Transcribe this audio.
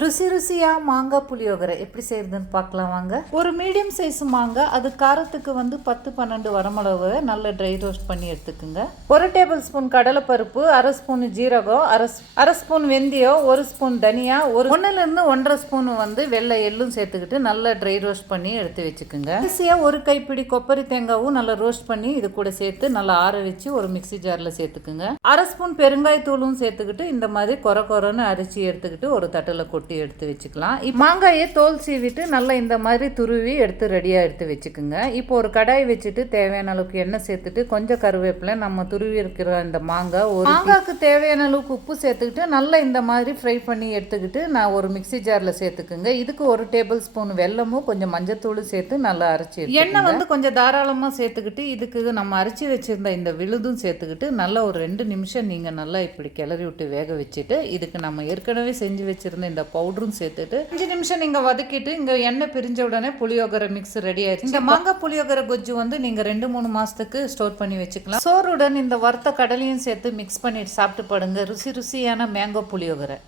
ருசியாக மாங்காய் புளியோகரை எப்படி செய்யறதுன்னு பார்க்கலாம் வாங்க. ஒரு மீடியம் சைஸ் மாங்காய், அது காரத்துக்கு 10-12 வரமிளகு நல்லா ட்ரை ரோஸ்ட் பண்ணி எடுத்துக்குங்க. 1 டேபிள் ஸ்பூன் கடலைப்பருப்பு, 1/2 ஸ்பூன் ஜீரகம், அரை ஸ்பூன் வெந்தயம், 1 ஸ்பூன் தனியா, 1லேருந்து 1.5 ஸ்பூன் வெள்ளை எள்ளும் சேர்த்துக்கிட்டு நல்லா ட்ரை ரோஸ்ட் பண்ணி எடுத்து வச்சுக்குங்க. கடைசியாக 1 கைப்பிடி கொப்பரி தேங்காவும் நல்லா ரோஸ்ட் பண்ணி இது கூட சேர்த்து நல்லா ஆற வச்சு ஒரு மிக்சி ஜாரில் சேர்த்துக்குங்க. 1/2 ஸ்பூன் பெருங்காயத்தூளும் சேர்த்துக்கிட்டு இந்த மாதிரி கொரன்னு அரிசி எடுத்துக்கிட்டு ஒரு தட்டில் கொட்டி எடுத்து வச்சுக்கலாம். மாங்காயை தோல் சீவிட்டு நல்லா இந்த மாதிரி துருவி எடுத்து ரெடியாக எடுத்து வச்சுக்கோங்க. இப்போ ஒரு கடாய் வச்சுட்டு தேவையான அளவுக்கு எண்ணெய் சேர்த்துட்டு கொஞ்சம் கருவேப்பிலை, நம்ம துருவி இருக்கிற இந்த மாங்காய்க்கு தேவையான அளவுக்கு உப்பு சேர்த்துக்கிட்டு நல்லா இந்த மாதிரி ஃப்ரை பண்ணி எடுத்துக்கிட்டு நான் ஒரு மிக்சி ஜாரில் சேர்த்துக்குங்க. இதுக்கு 1 டேபிள் ஸ்பூன் வெல்லமும் கொஞ்சம் மஞ்சத்தூளும் சேர்த்து நல்லா அரைச்சி எண்ணெய் கொஞ்சம் தாராளமாக சேர்த்துக்கிட்டு இதுக்கு நம்ம அரைச்சி வச்சிருந்த இந்த விழுதும் சேர்த்துக்கிட்டு நல்லா ஒரு 2 நிமிஷம் நீங்கள் நல்லா இப்படி கிளறி விட்டு வேக வச்சுட்டு இதுக்கு நம்ம ஏற்கனவே செஞ்சு வச்சிருந்த இந்த பவுடரும் சேர்த்துட்டு 5 நிமிஷம் நீங்க வதக்கிட்டு இங்க எண்ணெய் பிரிஞ்ச உடனே புளியோகரை மிக்ஸ் ரெடி ஆயிடுச்சு. இந்த மாங்காய் புளியோகரை கொஜ்ஜு நீங்க 2-3 மாசத்துக்கு ஸ்டோர் பண்ணி வச்சுக்கலாம். சோறுடன் இந்த வறுத்த கடலையும் சேர்த்து மிக்ஸ் பண்ணிட்டு சாப்பிட்டு பாருங்க. ருசியான மேங்கோ புளியோகரை.